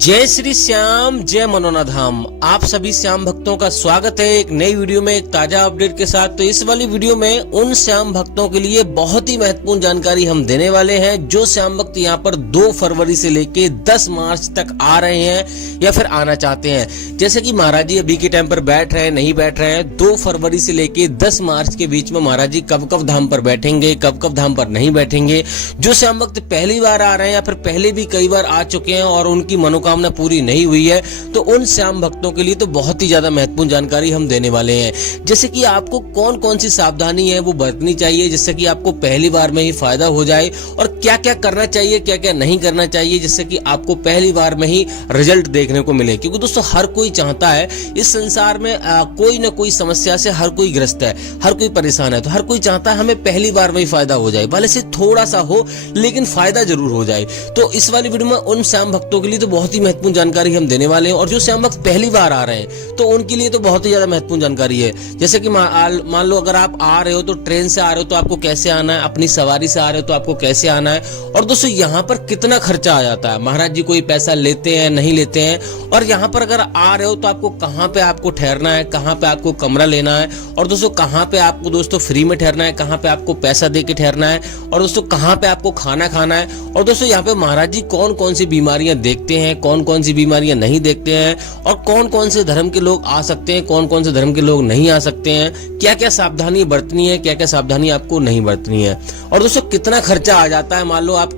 जय श्री श्याम, जय मनोना धाम। आप सभी श्याम भक्तों का स्वागत है एक नई वीडियो में, एक ताजा अपडेट के साथ। तो इस वाली वीडियो में उन श्याम भक्तों के लिए बहुत ही महत्वपूर्ण जानकारी हम देने वाले हैं जो श्याम भक्त यहाँ पर 2 फरवरी से लेके 10 मार्च तक आ रहे हैं या फिर आना चाहते हैं। जैसे कि महाराज जी अभी के टाइम पर बैठ रहे हैं, नहीं बैठ रहे हैं। 2 फरवरी से लेके 10 मार्च के बीच में महाराज जी कब कब धाम पर बैठेंगे, कब कब धाम पर नहीं बैठेंगे। जो श्याम भक्त पहली बार आ रहे हैं या फिर पहले भी कई बार आ चुके हैं और उनकी मनोकामना पूरी नहीं हुई है, तो उन श्याम भक्तों के लिए तो बहुत ही ज्यादा महत्वपूर्ण जानकारी हम देने वाले हैं। जैसे कि आपको कौन कौन सी सावधानी है वो बरतनी चाहिए जिससे कि आपको पहली बार में ही फायदा हो जाए, और क्या क्या करना चाहिए, क्या क्या नहीं करना चाहिए जिससे कि आपको पहली बार में ही रिजल्ट देखने को मिले। क्योंकि दोस्तों हर कोई चाहता है, इस संसार में कोई ना कोई समस्या से हर कोई ग्रस्त है, हर कोई परेशान है, तो हर कोई चाहता है हमें पहली बार में ही फायदा हो जाए, भले से थोड़ा सा हो लेकिन फायदा जरूर हो जाए। तो इस वाली वीडियो में उन श्याम भक्तों के लिए तो बहुत ही महत्वपूर्ण जानकारी हम देने वाले हैं, और जो श्याम भक्त पहली बार आ रहे हैं तो उनके लिए तो बहुत ही ज्यादा महत्वपूर्ण जानकारी है। जैसे कि मान लो अगर आप आ रहे हो तो ट्रेन से आ रहे हो तो आपको कैसे आना है, अपनी सवारी से आ रहे हो तो आपको कैसे आना है, और दोस्तों यहाँ पर कितना खर्चा आ जाता है, महाराज जी कोई पैसा लेते हैं नहीं लेते हैं, और यहाँ पर अगर आ रहे हो तो आपको कहाँ पे आपको ठहरना है, कहाँ पे आपको कमरा लेना है, और दोस्तों कहाँ पे आपको दोस्तों फ्री में ठहरना है, कहाँ पे आपको पैसा दे के ठहरना है, और दोस्तों कहाँ पे आपको खाना खाना है, और दोस्तों यहाँ पे महाराज जी कौन कौन सी बीमारियां देखते हैं, कौन कौन सी बीमारियां नहीं देखते हैं, और कौन कौन से धर्म के लोग आ सकते हैं, कौन कौन से धर्म के लोग नहीं आ सकते हैं, क्या क्या सावधानी बरतनी है, क्या क्या सावधानी आपको नहीं बरतनी है, और दोस्तों कितना खर्चा आ जाता है। मान लो आप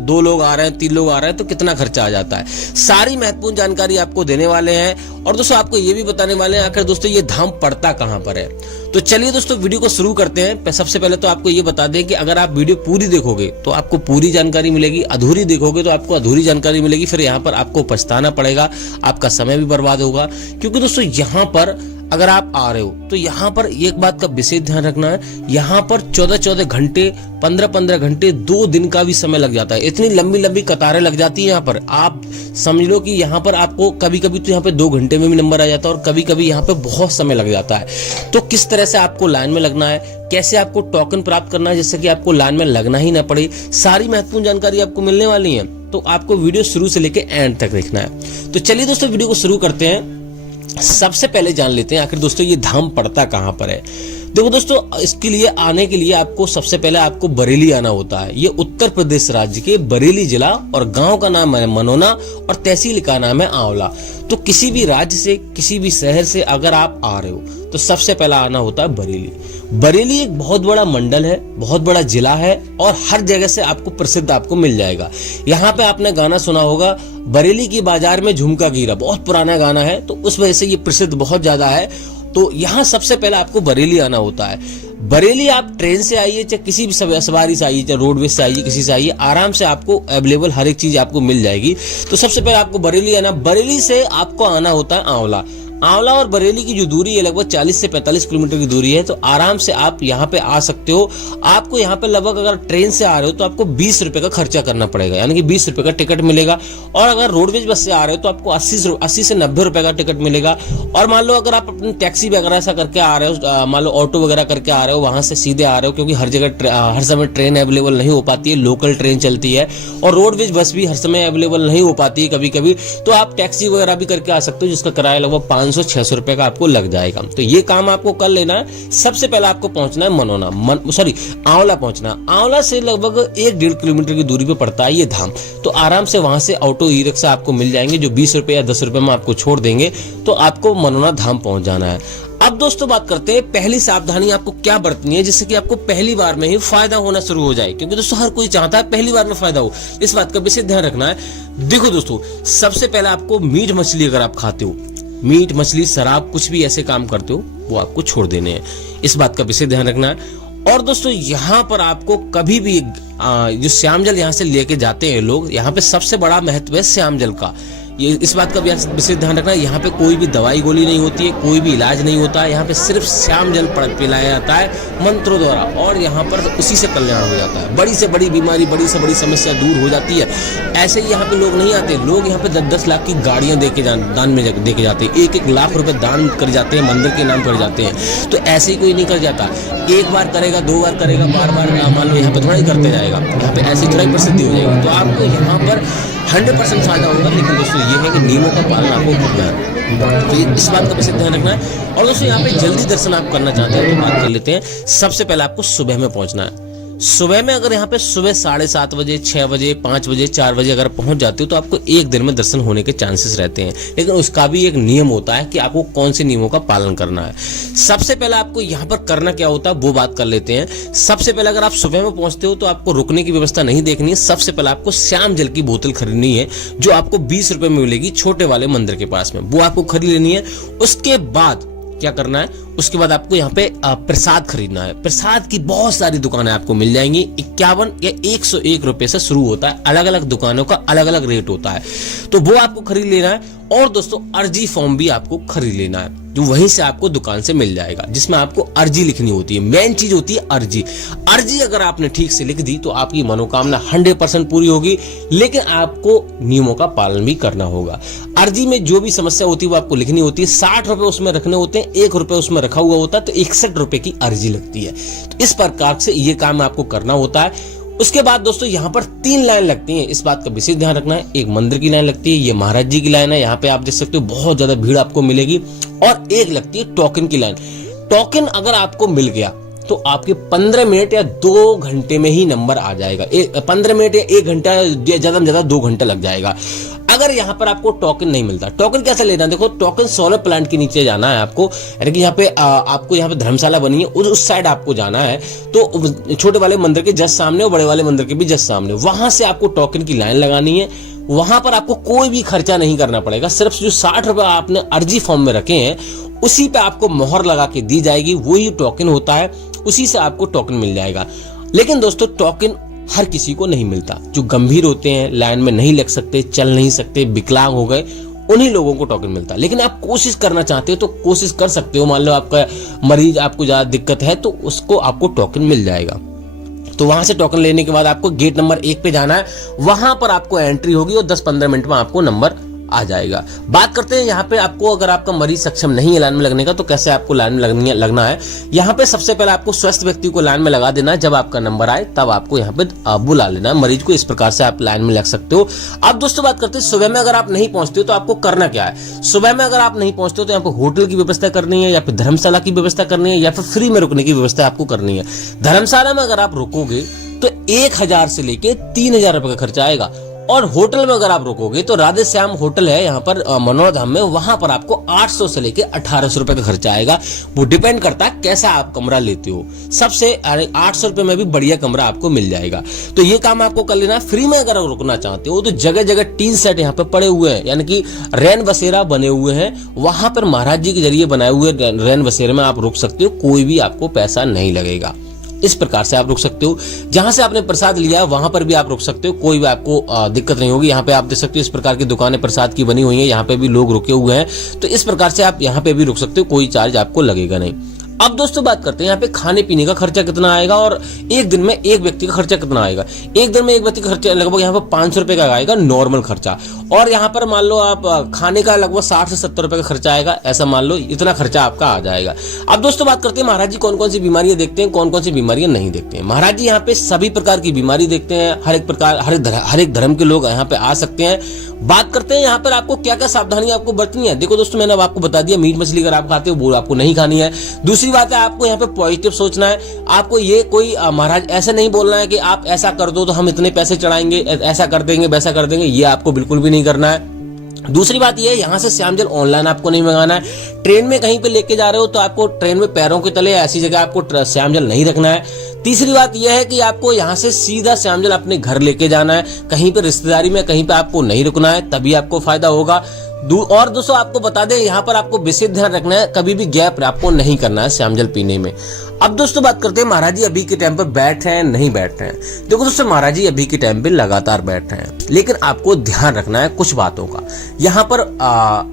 2 लोग आ रहे हैं, 3 लोग आ रहे हैं तो कितना खर्चा आ जाता है। सारी महत्वपूर्ण जानकारी आपको देने वाले हैं, और दोस्तों आपको ये भी बताने वाले हैं आखिर दोस्तों ये धाम पड़ता कहाँ पर है। तो चलिए दोस्तों वीडियो को शुरू करते हैं। सबसे पहले तो आपको ये बता दें कि अगर आप वीडियो पूरी देखोगे तो आपको पूरी जानकारी मिलेगी, अधूरी देखोगे तो आपको अधूरी जानकारी मिलेगी, फिर यहाँ पर आपको पछताना पड़ेगा, आपका समय भी बर्बाद होगा। क्योंकि दोस्तों यहाँ पर अगर आप आ रहे हो तो यहाँ पर एक बात का विशेष ध्यान रखना है, यहाँ पर 14-14 घंटे, 15-15 घंटे, 2 दिन का भी समय लग जाता है। इतनी लंबी लंबी कतारें लग जाती है यहाँ पर। आप समझ लो कि यहाँ पर आपको कभी कभी तो यहाँ पे 2 घंटे में भी नंबर आ जाता है, और कभी कभी यहाँ पे बहुत समय लग जाता है। तो किस तरह से आपको लाइन में लगना है, कैसे आपको टोकन प्राप्त करना है जिससे कि आपको लाइन में लगना ही ना पड़े, सारी महत्वपूर्ण जानकारी आपको मिलने वाली है। तो आपको वीडियो शुरू से लेकर एंड तक देखना है। तो चलिए दोस्तों वीडियो को शुरू करते हैं। सबसे पहले जान लेते हैं आखिर दोस्तों ये धाम पड़ता कहाँ पर है। देखो दोस्तों, इसके लिए आने के लिए आपको सबसे पहले आपको बरेली आना होता है। ये उत्तर प्रदेश राज्य के बरेली जिला, और गांव का नाम है मनोना, और तहसील का नाम है आंवला। तो किसी भी राज्य से, किसी भी शहर से अगर आप आ रहे हो तो सबसे पहला आना होता है बरेली। बरेली एक बहुत बड़ा मंडल है, बहुत बड़ा जिला है, और हर जगह से आपको प्रसिद्ध आपको मिल जाएगा। यहाँ पे आपने गाना सुना होगा, बरेली की बाजार में झुमका गिरा, बहुत पुराना गाना है, तो उस वजह से ये प्रसिद्ध बहुत ज्यादा है। तो यहाँ सबसे पहले आपको बरेली आना होता है। बरेली आप ट्रेन से आइए, चाहे किसी भी सवारी से आइए, चाहे रोडवेज से आइए, किसी से आइए, आराम से आपको अवेलेबल हर एक चीज आपको मिल जाएगी। तो सबसे पहले आपको बरेली आना। बरेली से आपको आना होता है आंवला। आंवला और बरेली की जो दूरी है लगभग 40 से 45 किलोमीटर की दूरी है। तो आराम से आप यहाँ पे आ सकते हो। आपको यहाँ पे लगभग अगर ट्रेन से आ रहे हो तो आपको 20 रुपए का खर्चा करना पड़ेगा, यानी कि 20 रुपए का टिकट मिलेगा। और अगर रोडवेज बस से आ रहे हो तो आपको 80 से 90 रुपए का टिकट मिलेगा। और मान लो अगर आप अपनी टैक्सी वगैरह ऐसा करके आ रहे हो, मान लो ऑटो वगैरह करके आ रहे हो, वहां से सीधे आ रहे हो, क्योंकि हर जगह हर समय ट्रेन अवेलेबल नहीं हो पाती है, लोकल ट्रेन चलती है, और रोडवेज बस भी हर समय अवेलेबल नहीं हो पाती है कभी कभी, तो आप टैक्सी वगैरह भी करके आ सकते हो, जिसका किराया लगभग 500-600 रुपए का आपको लग जाएगा। तो ये काम आपको कर लेना है। सबसे पहले आपको पहुंचना है आंवला पहुंचना। आंवला से लगभग 1-1.5 किलोमीटर की दूरी पे पड़ता है ये धाम। तो आराम से वहां से ऑटो ई रिक्शा आपको मिल जाएंगे जो 20 रुपए या 10 रुपए में आपको छोड़ देंगे। तो आपको मनोना धाम पहुंच जाना है। अब दोस्तों बात करते हैं पहली सावधानी आपको क्या बरतनी है जिससे कि आपको पहली बार में ही फायदा होना शुरू हो जाए। क्योंकि दोस्तों हर कोई चाहता है पहली बार में फायदा हो, इस बात का विशेष ध्यान रखना है। देखो दोस्तों, सबसे पहले आपको मीट मछली अगर आप खाते हो, मीट मछली शराब कुछ भी ऐसे काम करते हो, वो आपको छोड़ देने हैं, इस बात का विशेष ध्यान रखना है। और दोस्तों यहाँ पर आपको कभी भी जो श्याम जल यहाँ से लेके जाते हैं लोग, यहाँ पे सबसे बड़ा महत्व है श्याम जल का। ये इस बात का विशेष ध्यान रखना है। यहाँ पे कोई भी दवाई गोली नहीं होती है, कोई भी इलाज नहीं होता है। यहाँ पे सिर्फ श्याम जल पिलाया जाता है मंत्रों द्वारा, और यहाँ पर उसी से कल्याण हो जाता है। बड़ी से बड़ी बीमारी, बड़ी से बड़ी समस्या दूर हो जाती है। ऐसे ही यहाँ पे लोग नहीं आते, लोग यहाँ पे 10-10 लाख की गाड़ियां दान में दे के जाते हैं, 1-1 लाख रुपए दान कर जाते हैं, मंदिर के नाम कर जाते हैं। तो ऐसे ही कोई नहीं कर जाता। एक बार करेगा, 2 बार करेगा, बार बार मान लो यहाँ पे थोड़ा ही करते जाएगा, यहाँ पे ऐसी थोड़ा ही प्रसिद्धि हो जाएगी। तो आपको यहाँ पर 100% फायदा होगा। लेकिन दोस्तों ये है कि नियमों का पालन आपको करना है, तो इस बात का विशेष ध्यान रखना है। और दोस्तों यहाँ पे जल्दी दर्शन आप करना चाहते हैं तो बात कर लेते हैं। सबसे पहले आपको सुबह में पहुंचना है। सुबह में अगर यहाँ पे सुबह 7:30 बजे, 6 बजे, 5 बजे, 4 बजे अगर पहुंच जाते हो तो आपको एक दिन में दर्शन होने के चांसेस रहते हैं। लेकिन उसका भी एक नियम होता है कि आपको कौन से नियमों का पालन करना है। सबसे पहले आपको यहाँ पर करना क्या होता है वो बात कर लेते हैं। सबसे पहले अगर आप सुबह में पहुंचते हो तो आपको रुकने की व्यवस्था नहीं देखनी है। सबसे पहले आपको श्याम जल की बोतल खरीदनी है, जो आपको 20 रुपए में मिलेगी छोटे वाले मंदिर के पास में, वो आपको खरीद लेनी है। उसके बाद क्या करना है, उसके बाद आपको यहाँ पे प्रसाद खरीदना है। प्रसाद की बहुत सारी दुकानें आपको मिल जाएंगी। 51 या 101 रुपए से शुरू होता है। अलग अलग दुकानों का अलग अलग रेट होता है, तो वो आपको खरीद लेना है। और दोस्तों अर्जी फॉर्म भी आपको खरीद लेना है, जो वहीं से आपको दुकान से मिल जाएगा, जिसमें आपको अर्जी लिखनी होती है। मेन चीज होती है अर्जी। अर्जी अगर आपने ठीक से लिख दी तो आपकी मनोकामना 100% पूरी होगी। लेकिन आपको नियमों का पालन भी करना होगा। अर्जी में जो भी समस्या होती है वो आपको लिखनी होती है। 60 रुपए उसमें रखने होते हैं, 1 रुपए उसमें रखा हुआ होता है, तो 61 रुपए की अर्जी लगती है। तो इस प्रकार से ये काम आपको करना होता है। उसके बाद दोस्तों यहाँ पर 3 लाइन लगती हैं, इस बात का विशेष ध्यान रखना है। एक मंदिर की लाइन लगती है, ये महाराज जी की लाइन है, यहाँ पे आप देख सकते हो बहुत ज्यादा भीड़ आपको मिलेगी। और एक लगती है टोकन की लाइन। टोकन अगर आपको मिल गया तो आपके 15 मिनट या 2 घंटे में ही नंबर आ जाएगा। 15 मिनट या 1 घंटा, ज्यादा में ज्यादा 2 घंटा लग जाएगा। अगर यहाँ पर आपको टोकन नहीं मिलता, टोकन कैसे लेना है, देखो टोकन सोलर प्लांट के नीचे जाना है आपको, यानी कि यहाँ पे आपको यहाँ पे धर्मशाला बनी है, उस साइड आपको जाना है। तो छोटे वाले मंदिर के जस्ट सामने और बड़े वाले मंदिर के भी जस्ट सामने, वहां से आपको टोकन की लाइन लगानी है। वहां पर आपको कोई भी खर्चा नहीं करना पड़ेगा। सिर्फ जो 60 रुपए आपने अर्जी फॉर्म में रखे हैं उसी पे आपको मोहर लगा के दी जाएगी, वही टोकन होता है, उसी से आपको टोकन मिल जाएगा। लेकिन दोस्तों टोकन हर किसी को नहीं मिलता। जो गंभीर होते हैं, लाइन में नहीं लग सकते, चल नहीं सकते, विकलांग हो गए, उन्हीं लोगों को टोकन मिलता है। लेकिन आप कोशिश करना चाहते हो तो कोशिश कर सकते हो। मान लो आपका मरीज, आपको ज्यादा दिक्कत है तो उसको आपको टोकन मिल जाएगा। तो वहां से टोकन लेने के बाद आपको गेट नंबर 1 पे जाना है। वहां पर आपको एंट्री होगी और 10-15 मिनट में आपको नंबर आ जाएगा। बात करते हैं यहाँ पे आपको, अगर आपका मरीज सक्षम नहीं है लाइन में लगने का तो कैसे आपको लाइन में लगना है। यहाँ पे सबसे पहले आपको स्वस्थ व्यक्ति को लाइन में लगा देना है। जब आपका नंबर आए तब आपको यहाँ पे बुला लेना है मरीज को। इस प्रकार से आप लाइन में लग सकते हो। अब दोस्तों बात करते हैं सुबह में अगर आप नहीं पहुंचते हो तो आपको करना क्या है। सुबह में अगर आप नहीं पहुंचते हो तो यहाँ पे होटल की व्यवस्था करनी है, या फिर धर्मशाला की व्यवस्था करनी है, या फिर फ्री में रुकने की व्यवस्था आपको करनी है। धर्मशाला में अगर आप रुकोगे तो 1000 से लेके 3000 रुपए का खर्चा आएगा। और होटल में अगर आप रुकोगे तो राधे श्याम होटल है यहाँ पर मनोरम धाम में, वहां पर आपको 800 से लेके 1800 रुपए का खर्चा आएगा। वो डिपेंड करता है कैसा आप कमरा लेते हो। सबसे 800 रुपए में भी बढ़िया कमरा आपको मिल जाएगा। तो ये काम आपको कर लेना है। फ्री में अगर रुकना चाहते हो तो जगह जगह टीन सेट यहाँ पे पड़े हुए हैं, यानी कि रैन बसेरा बने हुए हैं। वहां पर महाराज जी के जरिए बनाए हुए रैन बसेरे में आप रुक सकते हो, कोई भी आपको पैसा नहीं लगेगा। इस प्रकार से आप रुक सकते हो। जहां से आपने प्रसाद लिया वहां पर भी आप रुक सकते हो, कोई भी आपको दिक्कत नहीं होगी। यहाँ पे आप देख सकते हो इस प्रकार की दुकानें प्रसाद की बनी हुई हैं, यहाँ पे भी लोग रुके हुए हैं। तो इस प्रकार से आप यहाँ पे भी रुक सकते हो, कोई चार्ज आपको लगेगा नहीं। अब दोस्तों बात करते हैं यहाँ पे खाने पीने का खर्चा कितना आएगा और एक दिन में एक व्यक्ति का खर्चा कितना आएगा। एक दिन में एक व्यक्ति का खर्चा लगभग यहाँ पर 500 रुपए का आएगा नॉर्मल खर्चा। और यहाँ पर मान लो आप खाने का लगभग 60 से 70 रुपए का खर्चा आएगा, ऐसा मान लो इतना खर्चा आपका आ जाएगा। अब दोस्तों बात करते हैं महाराज जी कौन कौन सी बीमारियां देखते हैं, कौन कौन सी बीमारियां नहीं देखते हैं। महाराज जी यहाँ पे सभी प्रकार की बीमारी देखते हैं। हर एक प्रकार, हर एक धर्म के लोग यहाँ पे आ सकते हैं। बात करते हैं यहाँ पर आपको क्या क्या सावधानियां आपको बरतनी है। देखो दोस्तों मैंने अब आपको बता दिया, मीट मछली अगर आप खाते हो वो आपको नहीं खानी है। दूसरी बात है आपको यहाँ पे पॉजिटिव सोचना है। आपको ये कोई महाराज ऐसा नहीं बोलना है कि आप ऐसा कर दो तो हम इतने पैसे चढ़ाएंगे, ऐसा कर देंगे, वैसा कर देंगे, ये आपको बिल्कुल भी नहीं करना है। दूसरी बात यह है यहाँ से श्यामजल ऑनलाइन आपको नहीं मंगाना है। ट्रेन में कहीं पे लेके जा रहे हो तो आपको ट्रेन में पैरों के तले ऐसी जगह आपको श्यामजल नहीं रखना है। तीसरी बात यह है कि आपको यहाँ से सीधा श्यामजल अपने घर लेके जाना है। कहीं पे रिश्तेदारी में कहीं पे आपको नहीं रुकना है, तभी आपको फायदा होगा। और दोस्तों आपको बता दें यहाँ पर आपको विशेष ध्यान रखना है, कभी भी गैप आपको नहीं करना है श्यामजल पीने में। अब दोस्तों बात करते हैं महाराज जी अभी के टाइम पर बैठ रहे हैं नहीं बैठ रहे हैं। देखो दोस्तों महाराज जी अभी के टाइम पे लगातार बैठ रहे हैं, लेकिन आपको ध्यान रखना है कुछ बातों का। यहाँ पर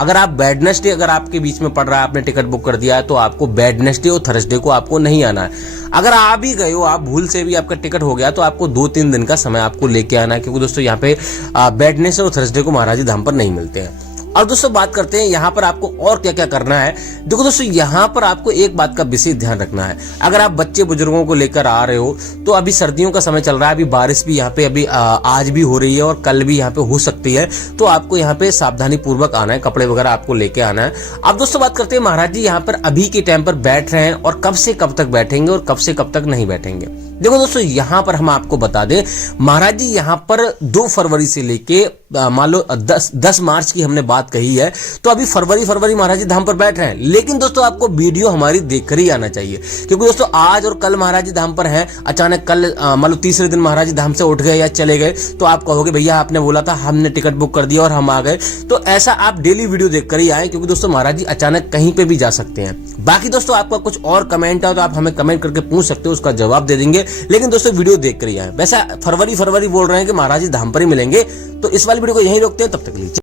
अगर आप वेडनेसडे अगर आपके बीच में पड़ रहा है, आपने टिकट बुक कर दिया है, तो आपको वेडनेसडे और थर्सडे को आपको नहीं आना है। अगर आ भी गए हो, आप भूल से भी आपका टिकट हो गया, तो आपको 2-3 दिन का समय आपको लेके आना है, क्योंकि दोस्तों यहाँ पे वेडनेसडे और थर्सडे को महाराज जी धाम पर नहीं मिलते हैं। और दोस्तों बात करते हैं यहाँ पर आपको और क्या क्या करना है। देखो दोस्तों, यहाँ पर आपको एक बात का विशेष ध्यान रखना है। अगर आप बच्चे बुजुर्गों को लेकर आ रहे हो तो अभी सर्दियों का समय चल रहा है, अभी बारिश भी यहाँ पे अभी आज भी हो रही है और कल भी यहाँ पे हो सकती है, तो आपको यहाँ पे सावधानी पूर्वक आना है, कपड़े वगैरह आपको लेके आना है। अब दोस्तों बात करते हैं महाराज जी यहाँ पर अभी के टाइम पर बैठ रहे हैं और कब से कब तक बैठेंगे और कब से कब तक नहीं बैठेंगे। देखो दोस्तों, यहाँ पर हम आपको बता दें महाराज जी यहाँ पर 2 फरवरी से लेके मान लो 10 मार्च की हमने बात कही है, तो अभी फरवरी महाराज जी धाम पर बैठ रहे हैं। लेकिन दोस्तों आपको वीडियो हमारी देखकर ही आना चाहिए, क्योंकि दोस्तों आज और कल महाराज जी धाम पर हैं, अचानक कल मान लो तीसरे दिन महाराज जी धाम से उठ गए या चले गए, तो आप कहोगे भैया आपने बोला था, हमने टिकट बुक कर दिया और हम आ गए। तो ऐसा आप डेली वीडियो देखकर ही आए, क्योंकि दोस्तों महाराज जी अचानक कहीं पे भी जा सकते हैं। बाकी दोस्तों आपका कुछ और कमेंट है तो आप हमें कमेंट करके पूछ सकते हो, उसका जवाब दे देंगे। लेकिन दोस्तों वीडियो देख कर ही आए। वैसा फरवरी बोल रहे हैं कि महाराज जी धाम पर ही मिलेंगे, तो इस वाली वीडियो को यहीं रोकते हैं, तब तक लीजिए।